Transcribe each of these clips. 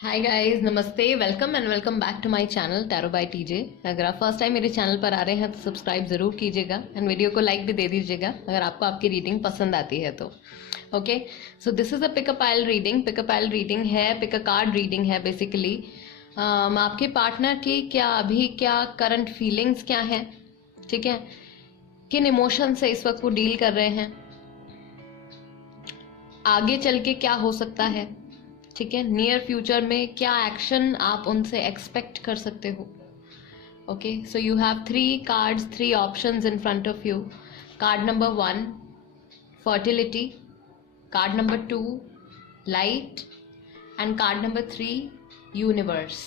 हाय guys, नमस्ते, welcome and welcome back to my channel tarot by TJ. अगर आप first time मेरे channel पर आ रहे हैं तो सब्सक्राइब जरूर कीजिएगा एंड वीडियो को लाइक भी दे दीजिएगा अगर आपको आपकी रीडिंग पसंद आती है तो। Okay, so this is a pick a pile reading. Pick a pile reading है, पिक अ कार्ड रीडिंग है बेसिकली। आपके पार्टनर की क्या करंट फीलिंग्स क्या है, ठीक है, किन इमोशन से इस वक्त वो डील कर रहे हैं, आगे चल के क्या हो सकता है, ठीक है, नियर फ्यूचर में क्या एक्शन आप उनसे एक्सपेक्ट कर सकते हो। Okay, so you have 3 cards, 3 options in front of you. Card number 1 fertility, card number 2 light and card number 3 universe.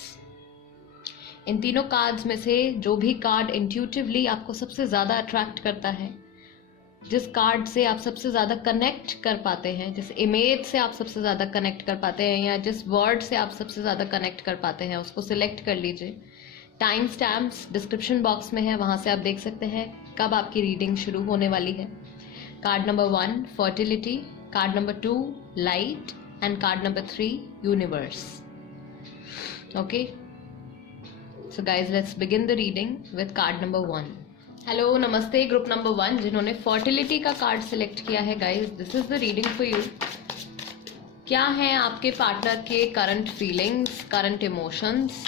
इन तीनों कार्ड्स में से जो भी कार्ड इंट्यूटिवली आपको सबसे ज्यादा अट्रैक्ट करता है, जिस कार्ड से आप सबसे ज्यादा कनेक्ट कर पाते हैं, जिस इमेज से आप सबसे ज्यादा कनेक्ट कर पाते हैं या जिस वर्ड से आप सबसे ज्यादा कनेक्ट कर पाते हैं, उसको सिलेक्ट कर लीजिए। टाइम स्टैम्प्स डिस्क्रिप्शन बॉक्स में है, वहां से आप देख सकते हैं कब आपकी रीडिंग शुरू होने वाली है। Card number 1 fertility, card number 2 light and card number 3 universe. Okay, so guys let's begin the reading with card number 1। Hello, नमस्ते ग्रुप नंबर 1 जिन्होंने फर्टिलिटी का कार्ड सिलेक्ट किया है। Guys, this is the reading for you. क्या है आपके partner के current feelings, current emotions,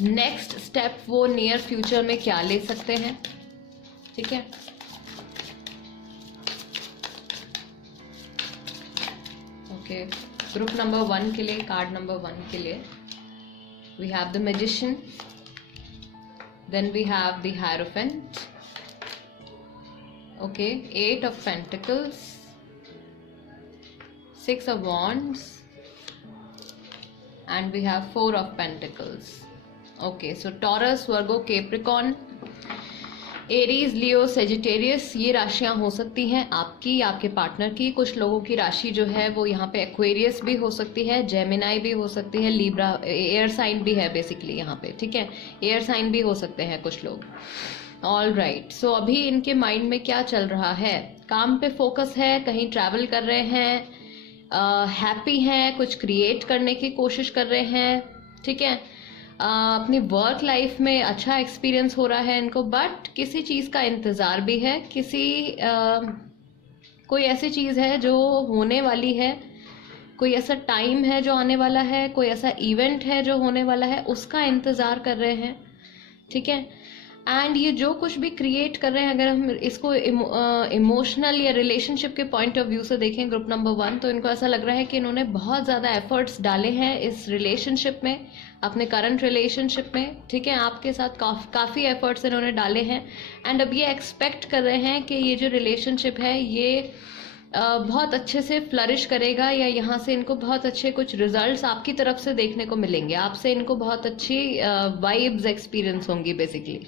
next step वो नियर फ्यूचर में क्या ले सकते हैं, ठीक है। ओके, ग्रुप नंबर 1 के लिए, कार्ड नंबर 1 के लिए we have the magician, then we have the Hierophant, okay, 8 of Pentacles, 6 of Wands and we have 4 of Pentacles. Okay, so Taurus, Virgo, Capricorn, Aries, Leo, Sagittarius, ये राशियां हो सकती हैं आपकी या आपके पार्टनर की। कुछ लोगों की राशि जो है वो यहाँ पे एक्वेरियस भी हो सकती है, जेमिनाई भी हो सकती है, लिब्रा, एयर साइन भी है बेसिकली यहाँ पे, ठीक है, एयर साइन भी हो सकते हैं कुछ लोग। ऑल राइट, सो अभी इनके माइंड में क्या चल रहा है? काम पे फोकस है, कहीं ट्रैवल कर रहे हैं, हैप्पी हैं, कुछ क्रिएट करने की कोशिश कर रहे हैं, ठीक है, अपनी वर्क लाइफ में अच्छा एक्सपीरियंस हो रहा है इनको, बट किसी चीज का इंतजार भी है, कोई ऐसी चीज है जो होने वाली है, कोई ऐसा टाइम है जो आने वाला है, कोई ऐसा इवेंट है जो होने वाला है, उसका इंतजार कर रहे हैं, ठीक है। एंड ये जो कुछ भी क्रिएट कर रहे हैं, अगर हम इसको इमोशनल या रिलेशनशिप के पॉइंट ऑफ व्यू से देखें ग्रुप नंबर 1, तो इनको ऐसा लग रहा है कि इन्होंने बहुत ज़्यादा एफर्ट्स डाले हैं इस रिलेशनशिप में, अपने करंट रिलेशनशिप में, ठीक है, आपके साथ काफ़ी एफर्ट्स इन्होंने डाले हैं। एंड अब ये एक्सपेक्ट कर रहे हैं कि ये जो रिलेशनशिप है ये बहुत अच्छे से फ्लरिश करेगा या यहाँ से इनको बहुत अच्छे कुछ रिजल्ट्स आपकी तरफ से देखने को मिलेंगे, आपसे इनको बहुत अच्छी वाइब्स एक्सपीरियंस होंगी बेसिकली,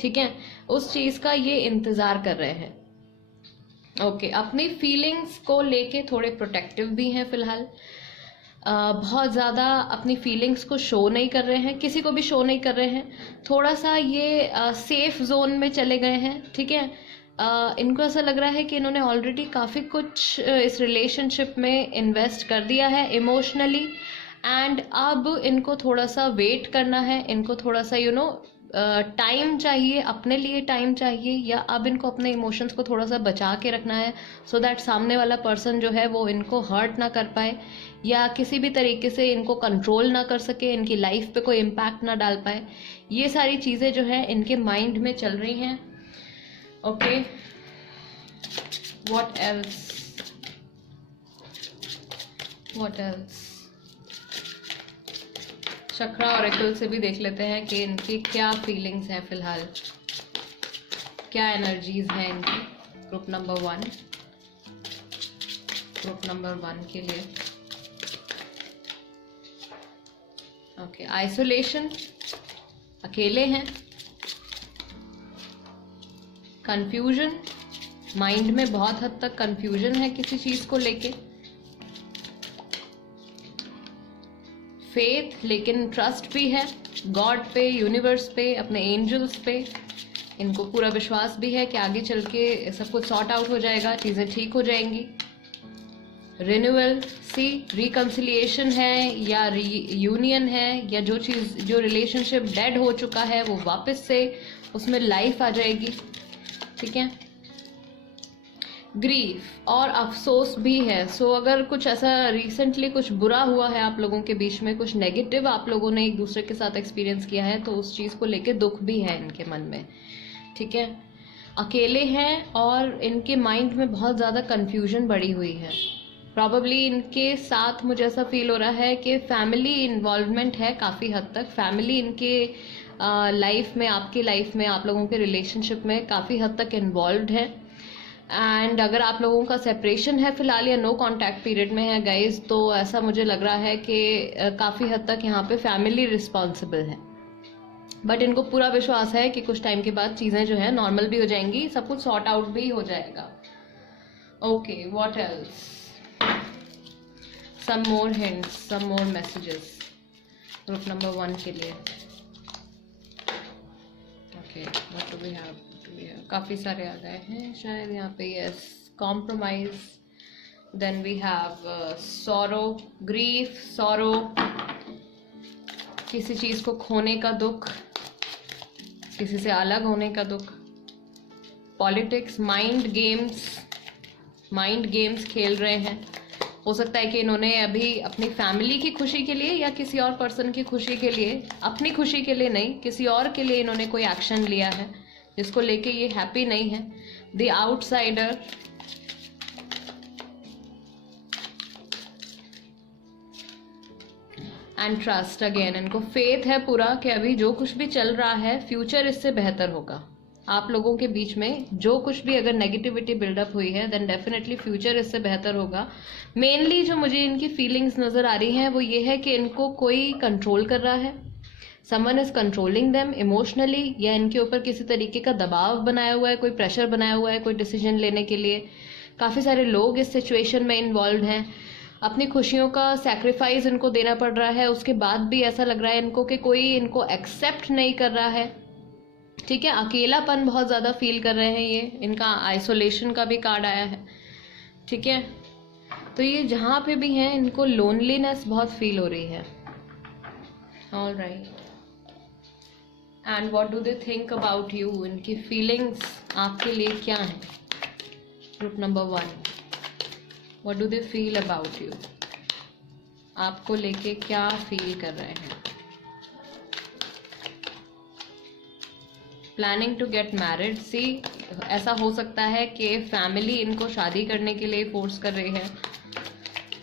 ठीक है, उस चीज का ये इंतजार कर रहे हैं। ओके, अपनी फीलिंग्स को लेके थोड़े प्रोटेक्टिव भी हैं फिलहाल, बहुत ज़्यादा अपनी फीलिंग्स को शो नहीं कर रहे हैं, किसी को भी शो नहीं कर रहे हैं, थोड़ा सा ये सेफ जोन में चले गए हैं, ठीक है। इनको ऐसा लग रहा है कि इन्होंने ऑलरेडी काफ़ी कुछ इस रिलेशनशिप में इन्वेस्ट कर दिया है इमोशनली, एंड अब इनको थोड़ा सा वेट करना है, इनको थोड़ा सा टाइम चाहिए, अपने लिए टाइम चाहिए, या अब इनको अपने इमोशंस को थोड़ा सा बचा के रखना है सो दैट सामने वाला पर्सन जो है वो इनको हर्ट ना कर पाए या किसी भी तरीके से इनको कंट्रोल ना कर सके, इनकी लाइफ पे कोई इम्पैक्ट ना डाल पाए। ये सारी चीज़ें जो है इनके माइंड में चल रही हैं। Okay, what else chakra oracle से भी देख लेते हैं कि इनकी क्या फीलिंग्स हैं फिलहाल, क्या एनर्जीज हैं इनकी। ग्रुप नंबर 1 के लिए ओके, आइसोलेशन, अकेले हैं, कंफ्यूजन, माइंड में बहुत हद तक कंफ्यूजन है किसी चीज को लेके, फेथ लेकिन ट्रस्ट भी है गॉड पे, यूनिवर्स पे, अपने एंजल्स पे, इनको पूरा विश्वास भी है कि आगे चल के सब कुछ सॉर्ट आउट हो जाएगा, चीजें ठीक हो जाएंगी। रिन्यूअल, सी रिकंसिलिएशन है या यूनियन है, या जो चीज़, जो रिलेशनशिप डेड हो चुका है वो वापस से उसमें लाइफ आ जाएगी। ठीक है। ग्रीफ और अफसोस भी है। सो अगर कुछ ऐसा रिसेंटली कुछ बुरा हुआ है आप लोगों के बीच में, कुछ नेगेटिव आप लोगों ने एक दूसरे के साथ एक्सपीरियंस किया है, तो उस चीज़ को लेके दुख भी है इनके मन में। ठीक है। अकेले हैं और इनके माइंड में बहुत ज़्यादा कन्फ्यूजन बढ़ी हुई है। प्रॉबेबली इनके साथ मुझे ऐसा फील हो रहा है कि फैमिली इन्वॉल्वमेंट है काफ़ी हद तक। फैमिली इनके लाइफ में, आपकी लाइफ में, आप लोगों के रिलेशनशिप में काफ़ी हद तक इन्वॉल्व है। एंड अगर आप लोगों का सेपरेशन है फिलहाल या नो कांटेक्ट पीरियड में है गाइज, तो ऐसा मुझे लग रहा है कि काफ़ी हद तक यहाँ पे फैमिली रिस्पॉन्सिबल है। बट इनको पूरा विश्वास है कि कुछ टाइम के बाद चीज़ें जो है नॉर्मल भी हो जाएंगी, सब कुछ सॉर्ट आउट भी हो जाएगा। Okay, what else? Some more hints, some more messages group number 1 के लिए। Okay, what do we have? काफ़ी सारे आ गए हैं शायद यहाँ पे। Yes, compromise, then we have sorrow, grief, sorrow, किसी चीज़ को खोने का दुख, किसी से अलग होने का दुख, पॉलिटिक्स, माइंड गेम्स खेल रहे हैं। हो सकता है कि इन्होंने अभी अपनी फैमिली की खुशी के लिए या किसी और पर्सन की खुशी के लिए, अपनी खुशी के लिए नहीं, किसी और के लिए इन्होंने कोई एक्शन लिया है जिसको लेके ये हैप्पी नहीं है। The outsider, and trust again. इनको फेथ है पूरा कि अभी जो कुछ भी चल रहा है फ्यूचर इससे बेहतर होगा। आप लोगों के बीच में जो कुछ भी अगर नेगेटिविटी बिल्डअप हुई है देन डेफिनेटली फ्यूचर इससे बेहतर होगा। मेनली जो मुझे इनकी फीलिंग्स नज़र आ रही हैं वो ये है कि इनको कोई कंट्रोल कर रहा है, someone is controlling them emotionally, या इनके ऊपर किसी तरीके का दबाव बनाया हुआ है, कोई प्रेशर बनाया हुआ है कोई डिसीजन लेने के लिए। काफ़ी सारे लोग इस सिचुएशन में इन्वॉल्व हैं। अपनी खुशियों का सैक्रिफाइस इनको देना पड़ रहा है, उसके बाद भी ऐसा लग रहा है इनको कि कोई इनको एक्सेप्ट नहीं कर रहा है। ठीक है। अकेलापन बहुत ज़्यादा फील कर रहे हैं ये, इनका आइसोलेशन का भी कार्ड आया है। ठीक है। तो ये जहाँ पे भी हैं इनको लोनलीनेस बहुत फील हो रही है। All right, and what do they think about you? इनकी फीलिंग्स आपके लिए क्या हैं? Group number 1, what do they feel about you? आपको लेके क्या फील कर रहे हैं? Planning to get married. See, ऐसा हो सकता है कि फैमिली इनको शादी करने के लिए फोर्स कर रही है।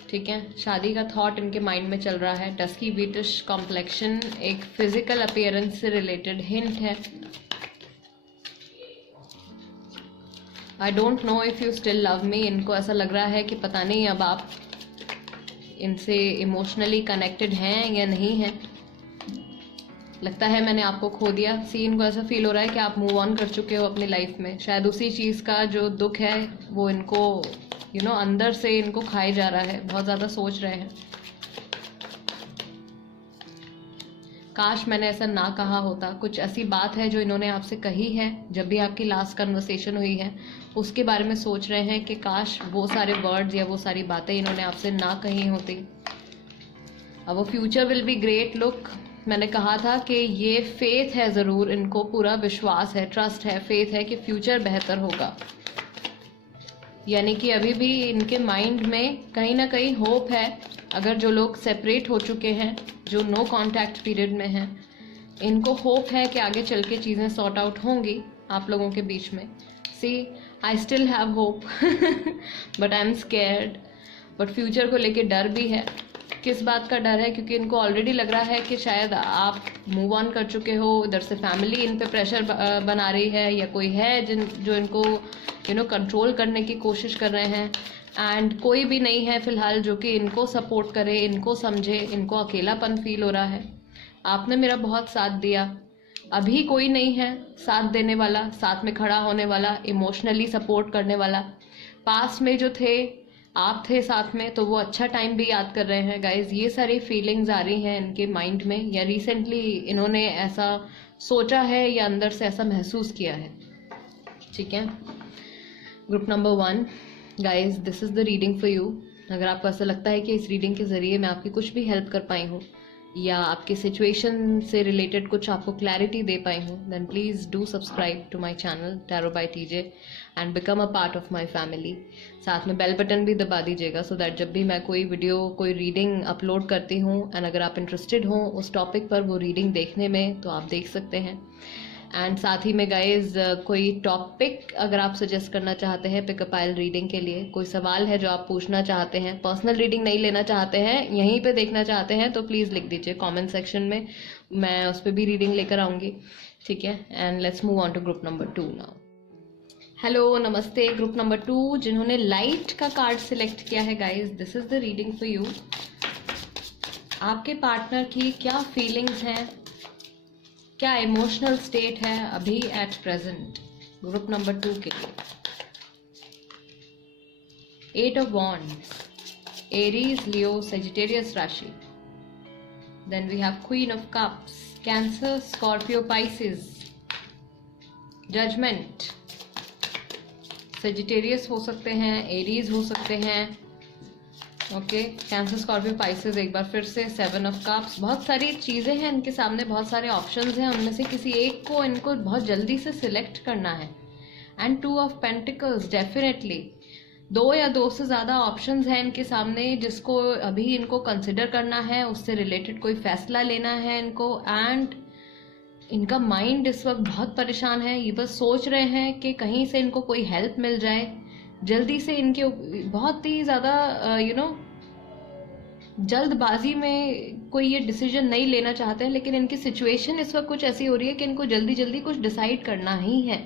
ठीक है। शादी का थॉट इनके माइंड में चल रहा है। डस्की व्हीटिश कॉम्प्लेक्शन एक फिजिकल अपीयरेंस से रिलेटेड हिंट है। I don't know if you still love me. इनको ऐसा लग रहा है कि पता नहीं अब आप इनसे इमोशनली कनेक्टेड हैं या नहीं हैं। लगता है मैंने आपको खो दिया। सी, इनको ऐसा फील हो रहा है कि आप मूव ऑन कर चुके हो अपनी लाइफ में। शायद उसी चीज़ का जो दुख है वो इनको अंदर से इनको खाए जा रहा है। बहुत ज़्यादा सोच रहे हैं, काश मैंने ऐसा ना कहा होता। कुछ ऐसी बात है जो इन्होंने आपसे कही है जब भी आपकी लास्ट कन्वर्सेशन हुई है, उसके बारे में सोच रहे हैं कि काश वो सारे वर्ड्स या वो सारी बातें इन्होंने आपसे ना कही होती। अब वो future will be great. Look, मैंने कहा था कि ये फेथ है, ज़रूर इनको पूरा विश्वास है, ट्रस्ट है, फेथ है कि फ्यूचर बेहतर होगा। यानी कि अभी भी इनके माइंड में कहीं ना कहीं होप है। अगर जो लोग सेपरेट हो चुके हैं, जो नो कांटेक्ट पीरियड में हैं, इनको होप है कि आगे चल के चीज़ें सॉर्ट आउट होंगी आप लोगों के बीच में। See, I still have hope but I am scared. But future को लेके डर भी है। किस बात का डर है? क्योंकि इनको ऑलरेडी लग रहा है कि शायद आप मूव ऑन कर चुके हो, इधर से फैमिली इन पे प्रेशर बना रही है, या कोई है जो इनको कंट्रोल करने की कोशिश कर रहे हैं। एंड कोई भी नहीं है फिलहाल जो कि इनको सपोर्ट करे, इनको समझे। इनको अकेलापन फील हो रहा है। आपने मेरा बहुत साथ दिया, अभी कोई नहीं है साथ देने वाला, साथ में खड़ा होने वाला, इमोशनली सपोर्ट करने वाला। पास्ट में जो थे, आप थे साथ में, तो वो अच्छा टाइम भी याद कर रहे हैं गाइज। ये सारी फीलिंग्स आ रही हैं इनके माइंड में, या रिसेंटली इन्होंने ऐसा सोचा है या अंदर से ऐसा महसूस किया है। ठीक है। Group number 1 guys, this is the reading for you. अगर आपको ऐसा लगता है कि इस रीडिंग के ज़रिए मैं आपकी कुछ भी हेल्प कर पाई हूँ या आपके सिचुएशन से रिलेटेड कुछ आपको क्लैरिटी दे पाई हूँ, then please do subscribe to my channel tarot by TJ and become a part of my family. साथ में बेल बटन भी दबा दीजिएगा सो दैट जब भी मैं कोई वीडियो कोई रीडिंग अपलोड करती हूँ एंड अगर आप इंटरेस्टेड हो उस टॉपिक पर वो रीडिंग देखने में तो आप देख सकते हैं। एंड साथ ही में गाइज कोई टॉपिक अगर आप सजेस्ट करना चाहते हैं पिकअप आइल रीडिंग के लिए, कोई सवाल है जो आप पूछना चाहते हैं, पर्सनल रीडिंग नहीं लेना चाहते हैं, यहीं पे देखना चाहते हैं, तो प्लीज़ लिख दीजिए कमेंट सेक्शन में, मैं उस पर भी रीडिंग लेकर आऊँगी। ठीक है, and let's move on to group number 2 now. Hello, नमस्ते ग्रुप नंबर 2 जिन्होंने लाइट का कार्ड सिलेक्ट किया है guys, this is the reading for you. आपके पार्टनर की क्या फीलिंग्स हैं, क्या इमोशनल स्टेट है अभी एट प्रेजेंट ग्रुप नंबर 2 के लिए। 8 of wands, Aries, Leo, Sagittarius राशि। Then we have queen of cups, Cancer, Scorpio, Pisces, judgement. Sagittarius हो सकते हैं, एरीज हो सकते हैं, ओके, कैंसर, स्कॉर्पियो, पाइसेस। एक बार फिर से 7 ऑफ कप्स। बहुत सारी चीज़ें हैं इनके सामने, बहुत सारे ऑप्शंस हैं, उनमें से किसी एक को इनको बहुत जल्दी से सिलेक्ट करना है। एंड 2 ऑफ पेंटिकल्स, डेफिनेटली 2 या 2 से ज़्यादा ऑप्शंस हैं इनके सामने जिसको अभी इनको कंसिडर करना है, उससे रिलेटेड कोई फैसला लेना है इनको। एंड इनका माइंड इस वक्त बहुत परेशान है, ये बस सोच रहे हैं कि कहीं से इनको कोई हेल्प मिल जाए जल्दी से। इनके बहुत ही ज़्यादा जल्दबाजी में कोई ये डिसीजन नहीं लेना चाहते हैं, लेकिन इनकी सिचुएशन इस वक्त कुछ ऐसी हो रही है कि इनको जल्दी जल्दी कुछ डिसाइड करना ही है।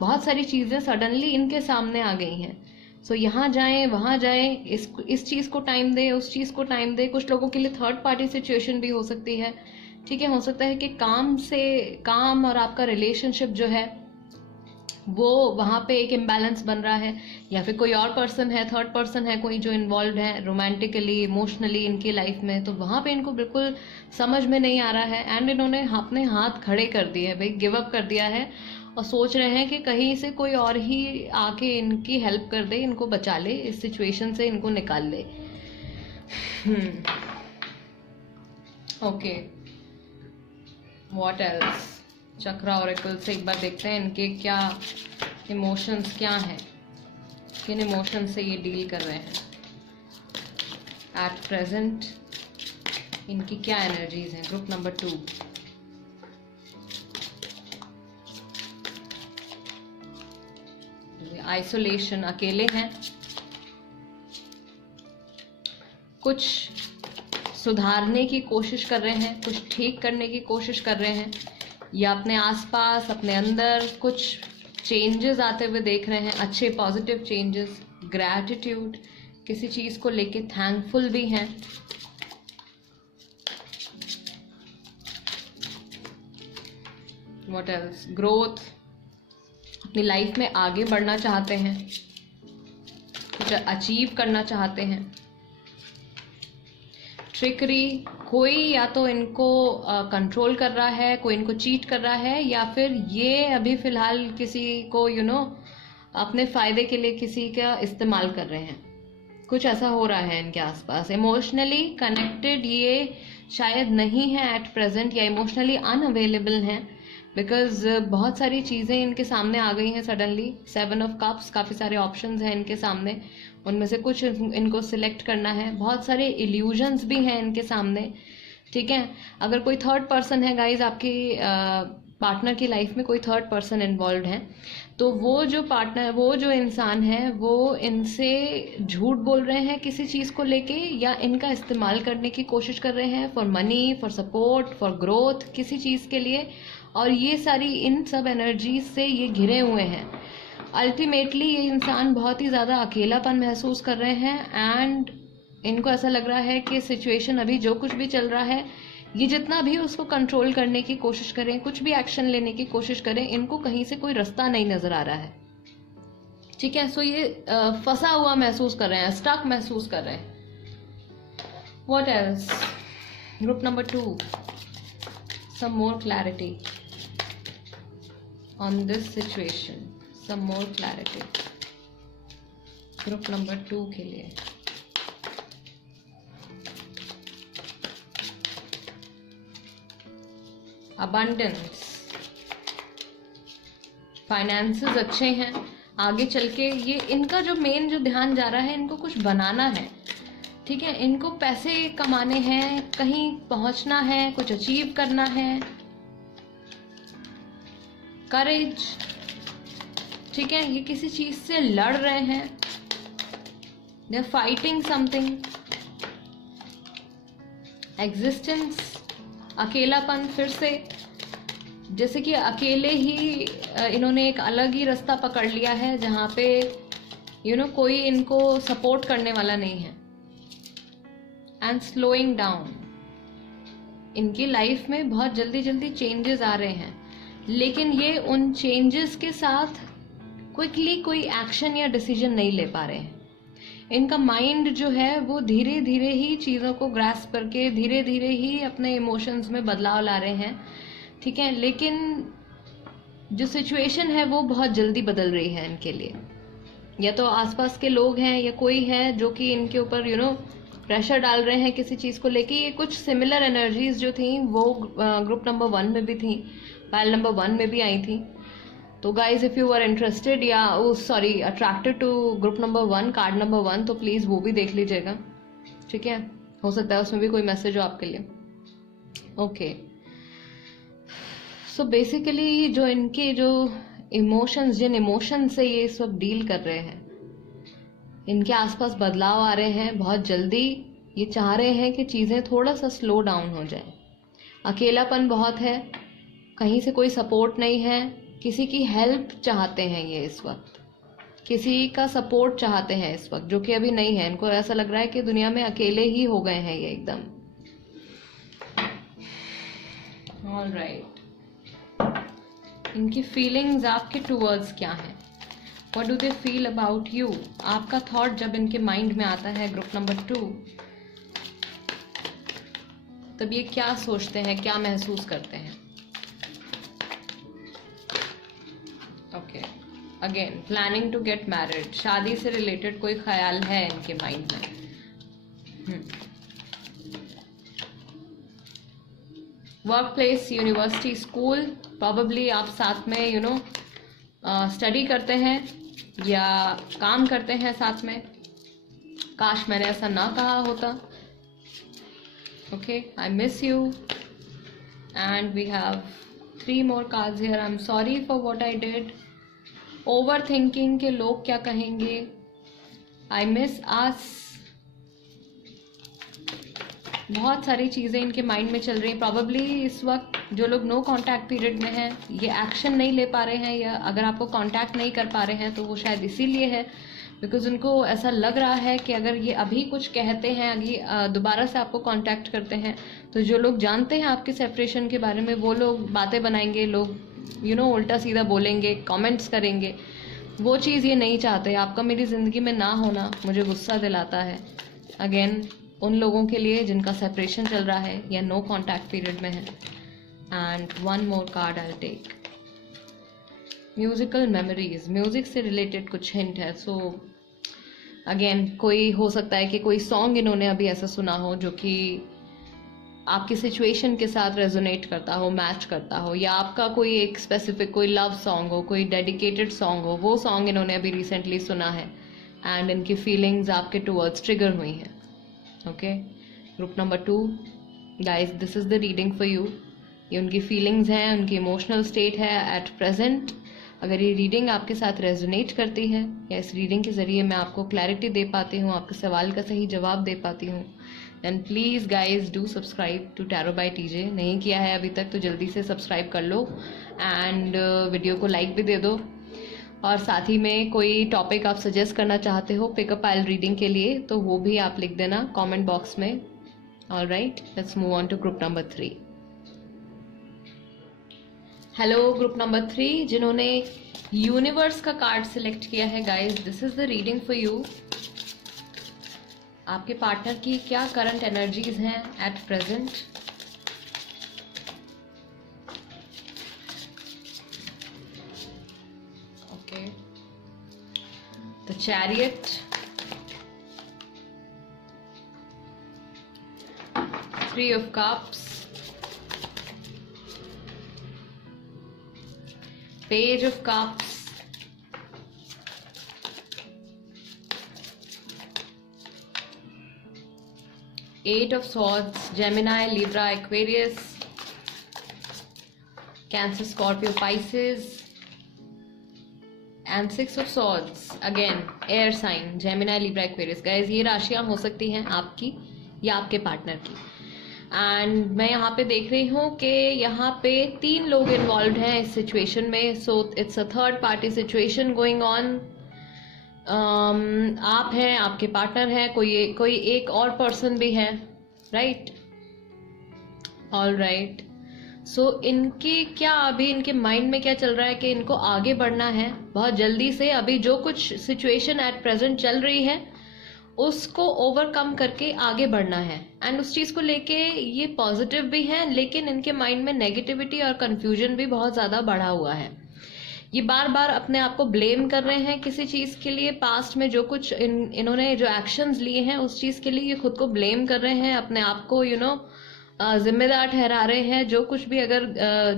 बहुत सारी चीज़ें सडनली इनके सामने आ गई हैं। सो यहाँ जाएं, वहाँ जाएं, इस चीज़ को टाइम दे, उस चीज़ को टाइम दे। कुछ लोगों के लिए थर्ड पार्टी सिचुएशन भी हो सकती है। ठीक है, हो सकता है कि काम और आपका रिलेशनशिप जो है वो वहाँ पे एक इम्बैलेंस बन रहा है, या फिर कोई और पर्सन है, थर्ड पर्सन है कोई जो इन्वॉल्व है रोमांटिकली, इमोशनली इनकी लाइफ में, तो वहाँ पे इनको बिल्कुल समझ में नहीं आ रहा है। एंड इन्होंने अपने हाथ खड़े कर दिए हैं भाई, गिव अप कर दिया है और सोच रहे हैं कि कहीं से कोई और ही आके इनकी हेल्प कर दे, इनको बचा ले, इस सिचुएशन से इनको निकाल ले। Okay, what else. Chakra oracle से एक बार देखते हैं इनके क्या इमोशंस क्या हैं, किन इमोशन से ये डील कर रहे हैं एट प्रेजेंट, इनकी क्या एनर्जीज हैं ग्रुप नंबर 2। आइसोलेशन, अकेले हैं, कुछ सुधारने की कोशिश कर रहे हैं, कुछ ठीक करने की कोशिश कर रहे हैं, या अपने आसपास अपने अंदर कुछ चेंजेस आते हुए देख रहे हैं, अच्छे पॉजिटिव चेंजेस। ग्रैटिट्यूड, किसी चीज़ को लेके थैंकफुल भी हैं। व्हाट एल्स, ग्रोथ, अपनी लाइफ में आगे बढ़ना चाहते हैं, कुछ अचीव करना चाहते हैं। ट्रिकरी, कोई या तो इनको कंट्रोल कर रहा है, कोई इनको चीट कर रहा है, या फिर ये अभी फिलहाल किसी को अपने फायदे के लिए किसी का इस्तेमाल कर रहे हैं। कुछ ऐसा हो रहा है इनके आसपास। इमोशनली कनेक्टेड ये शायद नहीं है एट प्रेजेंट, या इमोशनली अनअवेलेबल हैं, बिकॉज बहुत सारी चीज़ें इनके सामने आ गई हैं सडनली। 7 ऑफ कप्स, काफ़ी सारे ऑप्शंस हैं इनके सामने, उनमें से कुछ इनको सिलेक्ट करना है। बहुत सारे इल्यूजन्स भी हैं इनके सामने। ठीक है, अगर कोई थर्ड पर्सन है गाइज, आपकी पार्टनर की लाइफ में कोई थर्ड पर्सन इन्वॉल्व है, तो वो जो पार्टनर, वो जो इंसान है, वो इनसे झूठ बोल रहे हैं किसी चीज़ को लेके, या इनका इस्तेमाल करने की कोशिश कर रहे हैं for money, for support, for growth, किसी चीज़ के लिए। और ये सारी इन सब एनर्जीज से ये घिरे हुए हैं। अल्टीमेटली ये इंसान बहुत ही ज़्यादा अकेलापन महसूस कर रहे हैं, एंड इनको ऐसा लग रहा है कि सिचुएशन अभी जो कुछ भी चल रहा है, ये जितना भी उसको कंट्रोल करने की कोशिश करें, कुछ भी एक्शन लेने की कोशिश करें, इनको कहीं से कोई रास्ता नहीं नजर आ रहा है। ठीक है, सो ये फंसा हुआ महसूस कर रहे हैं, स्टक महसूस कर रहे हैं। What else, group number 2, some more clarity on this situation, some more clarity group number 2 के लिए। अबंडेंस, फाइनेंसेस अच्छे हैं। आगे चल के ये इनका जो मेन जो ध्यान जा रहा है, इनको कुछ बनाना है, ठीक है, इनको पैसे कमाने हैं, कहीं पहुंचना है, कुछ अचीव करना है। करेज, ठीक है, ये किसी चीज से लड़ रहे हैं, they are fighting something. Existence, अकेलापन, फिर से जैसे कि अकेले ही इन्होंने एक अलग ही रास्ता पकड़ लिया है जहाँ पे कोई इनको सपोर्ट करने वाला नहीं है। एंड स्लोइंग डाउन, इनकी लाइफ में बहुत जल्दी जल्दी चेंजेस आ रहे हैं, लेकिन ये उन चेंजेस के साथ क्विकली कोई एक्शन या डिसीजन नहीं ले पा रहे हैं। इनका माइंड जो है वो धीरे धीरे ही चीज़ों को ग्रास्प करके धीरे धीरे ही अपने इमोशंस में बदलाव ला रहे हैं, ठीक है, लेकिन जो सिचुएशन है वो बहुत जल्दी बदल रही है इनके लिए। या तो आसपास के लोग हैं या कोई है जो कि इनके ऊपर प्रेशर डाल रहे हैं किसी चीज़ को लेके। ये कुछ सिमिलर एनर्जीज जो थी वो ग्रुप नंबर 1 में भी थी, पाइल नंबर 1 में भी आई थी। तो guys if you are interested या attracted to group number 1, card number 1, तो प्लीज़ वो भी देख लीजिएगा, ठीक है, हो सकता है उसमें भी कोई मैसेज हो आपके लिए। ओके, सो बेसिकली जो इनके जो इमोशंस, जिन इमोशन से ये इस वक्त डील कर रहे हैं, इनके आसपास बदलाव आ रहे हैं बहुत जल्दी। ये चाह रहे हैं कि चीज़ें थोड़ा सा स्लो डाउन हो जाए। अकेलापन बहुत है, कहीं से कोई सपोर्ट नहीं है, किसी की हेल्प चाहते हैं ये इस वक्त, किसी का सपोर्ट चाहते हैं इस वक्त, जो कि अभी नहीं है। इनको ऐसा लग रहा है कि दुनिया में अकेले ही हो गए हैं ये एकदम। ऑलराइट, इनकी फीलिंग्स आपके टूवर्ड्स क्या हैं? What do they feel about you? आपका थॉट जब इनके माइंड में आता है ग्रुप नंबर 2, तब ये क्या सोचते हैं, क्या महसूस करते हैं? Okay, again planning to get married, शादी से रिलेटेड कोई ख्याल है इनके माइंड में। Work place, university, school, probably आप साथ में स्टडी करते हैं या काम करते हैं साथ में। काश मैंने ऐसा ना कहा होता। Okay, I miss you and we have 3 more cards here. I'm sorry for what I did. Over thinking के लोग क्या कहेंगे? आई मिस अस, बहुत सारी चीज़ें इनके माइंड में चल रही हैं। प्रॉबेबली इस वक्त जो लोग नो कांटेक्ट पीरियड में हैं, ये एक्शन नहीं ले पा रहे हैं, या अगर आपको कांटेक्ट नहीं कर पा रहे हैं तो वो शायद इसीलिए है बिकॉज उनको ऐसा लग रहा है कि अगर ये अभी कुछ कहते हैं, अभी दोबारा से आपको कांटेक्ट करते हैं, तो जो लोग जानते हैं आपके सेपरेशन के बारे में वो लोग बातें बनाएंगे, लोग उल्टा सीधा बोलेंगे, कमेंट्स करेंगे। वो चीज़ ये नहीं चाहते। आपका मेरी ज़िंदगी में ना होना मुझे गुस्सा दिलाता है। अगेन उन लोगों के लिए जिनका सेपरेशन चल रहा है या नो कांटेक्ट पीरियड में है। And 1 more card I take, musical memories, music से रिलेटेड कुछ हिंट है। सो अगेन कोई हो सकता है कि कोई सॉन्ग इन्होंने अभी ऐसा सुना हो जो कि आपकी सिचुएशन के साथ रेजोनेट करता हो, मैच करता हो, या आपका कोई एक स्पेसिफिक कोई लव सॉन्ग हो, कोई डेडिकेटेड सॉन्ग हो, वो सॉन्ग इन्होंने अभी रिसेंटली सुना है एंड इनकी फीलिंग्स आपके टूवर्ड्स ट्रिगर हुई हैं। Okay, group number 2, guys this is the reading for you. ये उनकी फीलिंग्स हैं, उनकी इमोशनल स्टेट है एट प्रेजेंट। अगर ये रीडिंग आपके साथ रेजोनेट करती है या इस रीडिंग के ज़रिए मैं आपको क्लैरिटी दे पाती हूँ, आपके सवाल का सही जवाब दे पाती हूँ, then please guys do subscribe to tarot by TJ. नहीं किया है अभी तक तो जल्दी से सब्सक्राइब कर लो एंड वीडियो को लाइक भी दे दो। और साथ ही में कोई टॉपिक आप सजेस्ट करना चाहते हो पिकअप पाइल रीडिंग के लिए तो वो भी आप लिख देना कमेंट बॉक्स में। Alright, let's move on to group number 3। Hello group number 3 जिन्होंने यूनिवर्स का कार्ड सिलेक्ट किया है, guys this is the reading for you. आपके पार्टनर की क्या करंट एनर्जीज हैं at present? Okay, the chariot, 3 of cups, page of cups, eight of swords, Gemini, Libra, Aquarius, Cancer, Scorpio, Pisces, and six of swords, again air sign, Gemini, Libra, Aquarius. Guys ये राशियां हो सकती हैं आपकी या आपके partner की। And मैं यहाँ पे देख रही हूँ कि यहाँ पे 3 लोग इन्वॉल्व हैं इस सिचुएशन में। So it's a third party situation going on. आप हैं, आपके पार्टनर है, कोई एक और पर्सन भी है, राइट? All right. सो इनके क्या अभी इनके माइंड में क्या चल रहा है कि इनको आगे बढ़ना है बहुत जल्दी से। अभी जो कुछ सिचुएशन एट प्रेजेंट चल रही है उसको ओवरकम करके आगे बढ़ना है। एंड उस चीज को लेके ये पॉजिटिव भी हैं, लेकिन इनके माइंड में नेगेटिविटी और कंफ्यूजन भी बहुत ज्यादा बढ़ा हुआ है। ये बार बार अपने आप को ब्लेम कर रहे हैं किसी चीज के लिए। पास्ट में जो कुछ इन्होंने जो एक्शंस लिए हैं उस चीज के लिए ये खुद को ब्लेम कर रहे हैं, अपने आप को जिम्मेदार ठहरा रहे हैं। जो कुछ भी अगर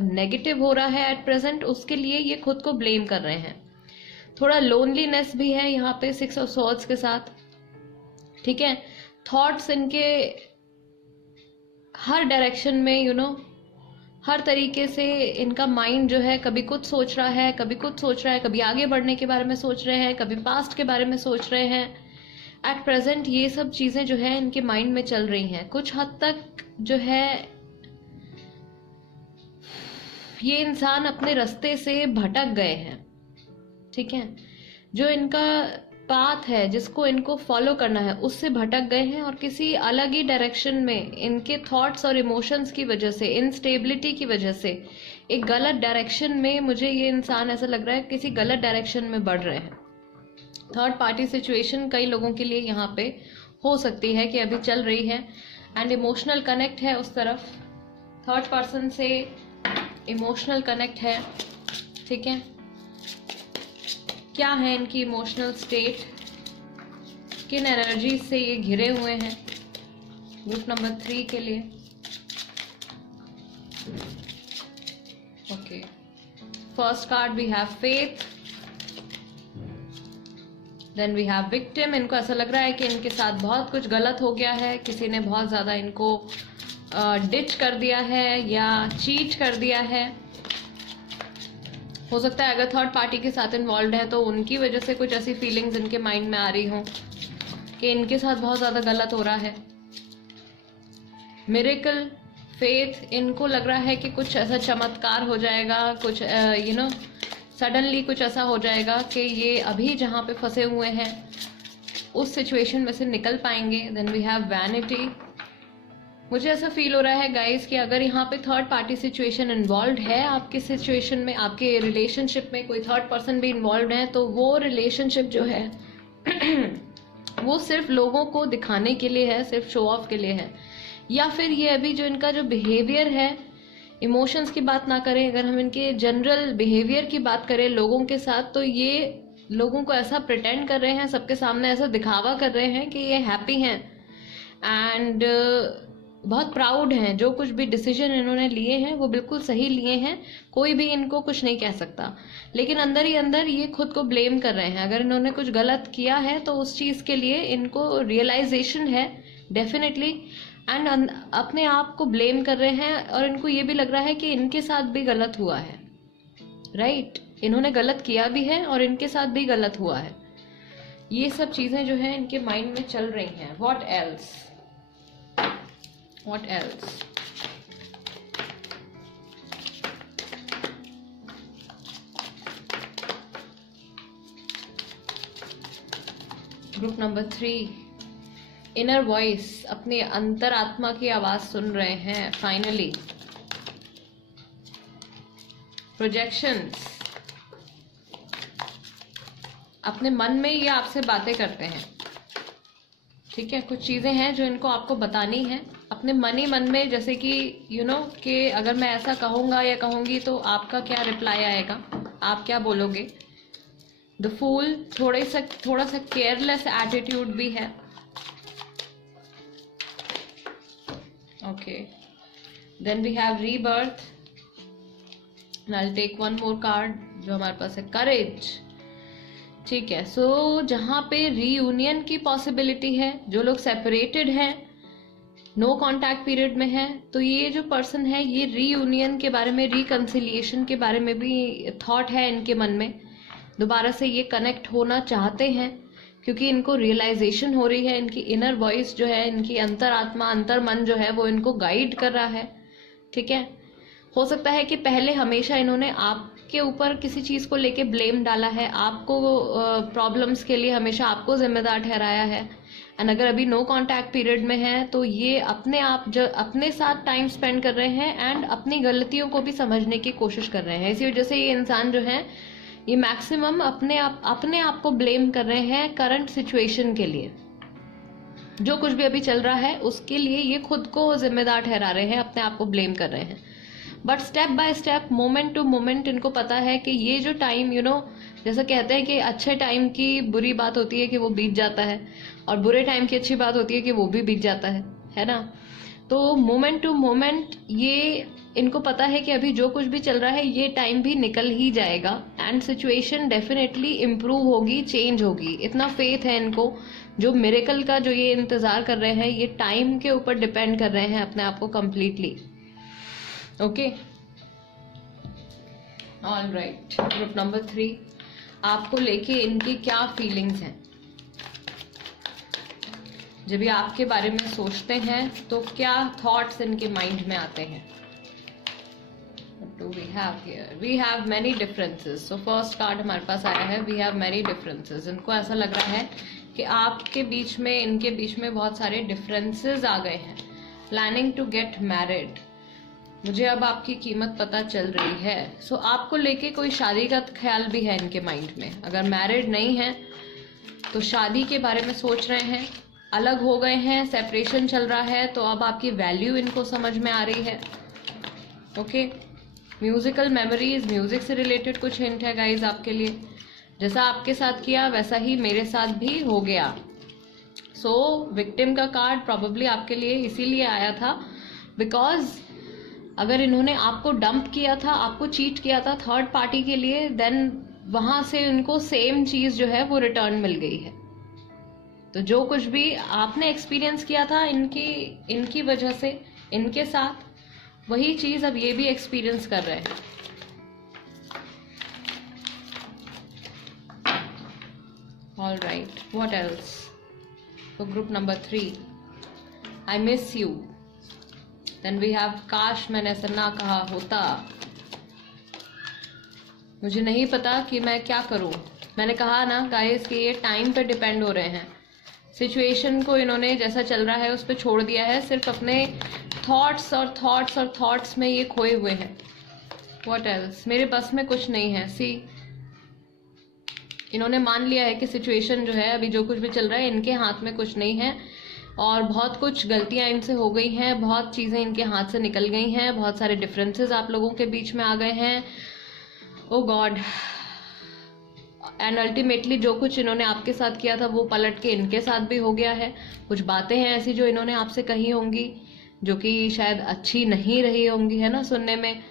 नेगेटिव हो रहा है एट प्रेजेंट उसके लिए ये खुद को ब्लेम कर रहे हैं। थोड़ा लोनलीनेस भी है यहाँ पे 6 ऑफ सॉर्ड्स के साथ, ठीक है? थॉट्स इनके हर डायरेक्शन में हर तरीके से इनका माइंड जो है कभी कुछ सोच रहा है, कभी कुछ सोच रहा है, कभी आगे बढ़ने के बारे में सोच रहे हैं, कभी पास्ट के बारे में सोच रहे हैं। एट प्रेजेंट ये सब चीजें जो है इनके माइंड में चल रही हैं। कुछ हद तक जो है ये इंसान अपने रास्ते से भटक गए हैं, ठीक है? जो इनका पाथ है जिसको इनको फॉलो करना है उससे भटक गए हैं और किसी अलग ही डायरेक्शन में इनके थॉट्स और इमोशंस की वजह से, इनस्टेबिलिटी की वजह से एक गलत डायरेक्शन में, मुझे ये इंसान ऐसा लग रहा है किसी गलत डायरेक्शन में बढ़ रहे हैं। थर्ड पार्टी सिचुएशन कई लोगों के लिए यहाँ पे हो सकती है कि अभी चल रही है। एंड इमोशनल कनेक्ट है उस तरफ, थर्ड पर्सन से इमोशनल कनेक्ट है, ठीक है? क्या है इनकी इमोशनल स्टेट, किन एनर्जी से ये घिरे हुए हैं ग्रुप नंबर 3 के लिए। Okay, first card we have faith, then we have victim. इनको ऐसा लग रहा है कि इनके साथ बहुत कुछ गलत हो गया है, किसी ने बहुत ज्यादा इनको डिच कर दिया है या चीट कर दिया है। हो सकता है अगर थर्ड पार्टी के साथ इन्वॉल्व है तो उनकी वजह से कुछ ऐसी फीलिंग्स इनके माइंड में आ रही हो कि इनके साथ बहुत ज्यादा गलत हो रहा है। मिरेकल, फेथ, इनको लग रहा है कि कुछ ऐसा चमत्कार हो जाएगा, कुछ सडनली कुछ ऐसा हो जाएगा कि ये अभी जहाँ पे फंसे हुए हैं उस सिचुएशन में से निकल पाएंगे। Then we have vanity. मुझे ऐसा फील हो रहा है गाइस कि अगर यहाँ पे थर्ड पार्टी सिचुएशन इन्वॉल्व है आपके सिचुएशन में, आपके रिलेशनशिप में कोई थर्ड पर्सन भी इन्वॉल्व है, तो वो रिलेशनशिप जो है वो सिर्फ लोगों को दिखाने के लिए है, सिर्फ शो ऑफ के लिए है। या फिर ये अभी जो इनका जो बिहेवियर है, इमोशंस की बात ना करें, अगर हम इनके जनरल बिहेवियर की बात करें लोगों के साथ, तो ये लोगों को ऐसा प्रिटेंड कर रहे हैं, सबके सामने ऐसा दिखावा कर रहे हैं कि ये हैप्पी हैं एंड बहुत प्राउड हैं। जो कुछ भी डिसीजन इन्होंने लिए हैं वो बिल्कुल सही लिए हैं, कोई भी इनको कुछ नहीं कह सकता। लेकिन अंदर ही अंदर ये खुद को ब्लेम कर रहे हैं। अगर इन्होंने कुछ गलत किया है तो उस चीज़ के लिए इनको रियलाइजेशन है डेफिनेटली, एंड अपने आप को ब्लेम कर रहे हैं। और इनको ये भी लग रहा है कि इनके साथ भी गलत हुआ है, राइट? इन्होंने गलत किया भी है और इनके साथ भी गलत हुआ है। ये सब चीज़ें जो है इनके माइंड में चल रही हैं। What else? What else? Group number 3, inner voice, अपनी अंतरात्मा की आवाज सुन रहे हैं फाइनली। प्रोजेक्शंस, अपने मन में ये आपसे बातें करते हैं, ठीक है? कुछ चीजें हैं जो इनको आपको बतानी है अपने मन ही मन में, जैसे कि कि अगर मैं ऐसा कहूंगा या कहूंगी तो आपका क्या रिप्लाई आएगा, आप क्या बोलोगे। द फूल, थोड़ा सा केयरलेस एटीट्यूड भी है। Okay, then we have rebirth. I will take one more card, जो हमारे पास है करेज, ठीक है। सो जहाँ पे रीयूनियन की पॉसिबिलिटी है, जो लोग सेपरेटेड हैं, नो कॉन्टैक्ट पीरियड में है, तो ये जो पर्सन है ये रीयूनियन के बारे में, रिकंसिलिएशन के बारे में भी थॉट है इनके मन में, दोबारा से ये कनेक्ट होना चाहते हैं, क्योंकि इनको रियलाइजेशन हो रही है, इनकी इनर वॉइस जो है, इनकी अंतरात्मा, अंतर्मन जो है वो इनको गाइड कर रहा है, ठीक है। हो सकता है कि पहले हमेशा इन्होंने आपके ऊपर किसी चीज को लेके ब्लेम डाला है, आपको प्रॉब्लम्स के लिए हमेशा आपको जिम्मेदार ठहराया है, एंड अगर अभी नो कॉन्टैक्ट पीरियड में है तो ये अपने आप जो अपने साथ टाइम स्पेंड कर रहे हैं एंड अपनी गलतियों को भी समझने की कोशिश कर रहे हैं। इसी वजह से ये इंसान जो है ये मैक्सिमम अपने आप को ब्लेम कर रहे हैं करंट सिचुएशन के लिए, जो कुछ भी अभी चल रहा है उसके लिए ये खुद को जिम्मेदार ठहरा रहे हैं, अपने आप को ब्लेम कर रहे हैं। But step by step, moment to moment इनको पता है कि ये जो टाइम, जैसा कहते हैं कि अच्छे टाइम की बुरी बात होती है कि वो बीत जाता है, और बुरे टाइम की अच्छी बात होती है कि वो भी बीत जाता है ना। तो मोमेंट टू मोमेंट ये इनको पता है कि अभी जो कुछ भी चल रहा है ये टाइम भी निकल ही जाएगा, एंड सिचुएशन डेफिनेटली इम्प्रूव होगी, चेंज होगी। इतना फेथ है इनको, जो मिरेकल का जो ये इंतजार कर रहे हैं, ये टाइम के ऊपर डिपेंड कर रहे हैं अपने आप को completely. Okay, alright. Group number 3, आपको लेके इनकी क्या फीलिंग्स हैं? जब भी आपके बारे में सोचते हैं तो क्या थॉट्स इनके माइंड में आते हैं? What do we have here? We have many differences. So first card हमारे पास आया है, we have many differences. इनको ऐसा लग रहा है कि आपके बीच में, इनके बीच में बहुत सारे डिफरेंसेस आ गए हैं। प्लानिंग टू गेट मैरिड, मुझे अब आपकी कीमत पता चल रही है। सो आपको लेके कोई शादी का ख्याल भी है इनके माइंड में। अगर मैरिड नहीं है तो शादी के बारे में सोच रहे हैं, अलग हो गए हैं, सेपरेशन चल रहा है, तो अब आपकी वैल्यू इनको समझ में आ रही है। ओके, म्यूजिकल मेमोरीज, म्यूजिक से रिलेटेड कुछ हिंट है गाइज आपके लिए। जैसा आपके साथ किया वैसा ही मेरे साथ भी हो गया। सो विक्टिम का कार्ड प्रॉबेबली आपके लिए इसीलिए आया था बिकॉज अगर इन्होंने आपको डंप किया था, आपको चीट किया था थर्ड पार्टी के लिए, देन वहां से उनको सेम चीज जो है वो रिटर्न मिल गई है। तो जो कुछ भी आपने एक्सपीरियंस किया था इनकी वजह से इनके साथ, वही चीज अब ये भी एक्सपीरियंस कर रहे हैं। All right, what else? तो group number 3, I miss you. Then we have काश मैंने ऐसा ना कहा होता, मुझे नहीं पता कि मैं क्या करूं। मैंने कहा ना गाइस कि ये टाइम पे डिपेंड हो रहे हैं। सिचुएशन को इन्होंने जैसा चल रहा है उस पर छोड़ दिया है, सिर्फ अपने थॉट्स में ये खोए हुए हैं। What else? मेरे बस में कुछ नहीं है। सी, इन्होंने मान लिया है कि सिचुएशन जो है, अभी जो कुछ भी चल रहा है, इनके हाथ में कुछ नहीं है, और बहुत कुछ गलतियां इनसे हो गई हैं, बहुत चीजें इनके हाथ से निकल गई हैं, बहुत सारे डिफरेंसेस आप लोगों के बीच में आ गए हैं। ओ गॉड, एंड अल्टीमेटली जो कुछ इन्होंने आपके साथ किया था वो पलट के इनके साथ भी हो गया है। कुछ बातें हैं ऐसी जो इन्होंने आपसे कही होंगी जो कि शायद अच्छी नहीं रही होंगी, है ना, सुनने में।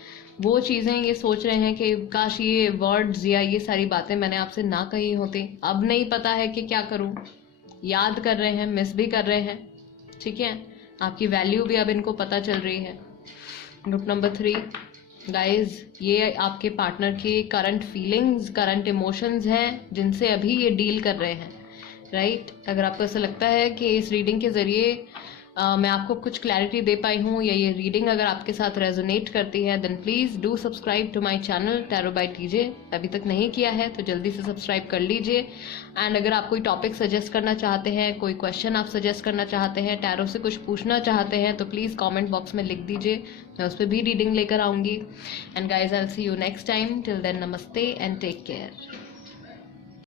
वो चीजें ये सोच रहे हैं कि काश ये वर्ड्स या ये सारी बातें मैंने आपसे ना कही होती। अब नहीं पता है कि क्या करूं, याद कर रहे हैं, मिस भी कर रहे हैं, ठीक है। आपकी वैल्यू भी अब इनको पता चल रही है। ग्रुप नंबर 3 गाइज, ये आपके पार्टनर की करंट फीलिंग्स, करंट इमोशंस हैं जिनसे अभी ये डील कर रहे हैं, राइट। अगर आपको ऐसा लगता है कि इस रीडिंग के जरिए मैं आपको कुछ क्लैरिटी दे पाई हूँ, या ये रीडिंग अगर आपके साथ रेजोनेट करती है, then please do subscribe to my channel tarot by TJ. अभी तक नहीं किया है तो जल्दी से सब्सक्राइब कर लीजिए। एंड अगर आप कोई टॉपिक सजेस्ट करना चाहते हैं, कोई क्वेश्चन आप सजेस्ट करना चाहते हैं, टैरो से कुछ पूछना चाहते हैं, तो प्लीज कॉमेंट बॉक्स में लिख दीजिए, मैं उस पर भी रीडिंग लेकर आऊंगी। And guys, I will see you next time. Till then, नमस्ते एंड टेक केयर।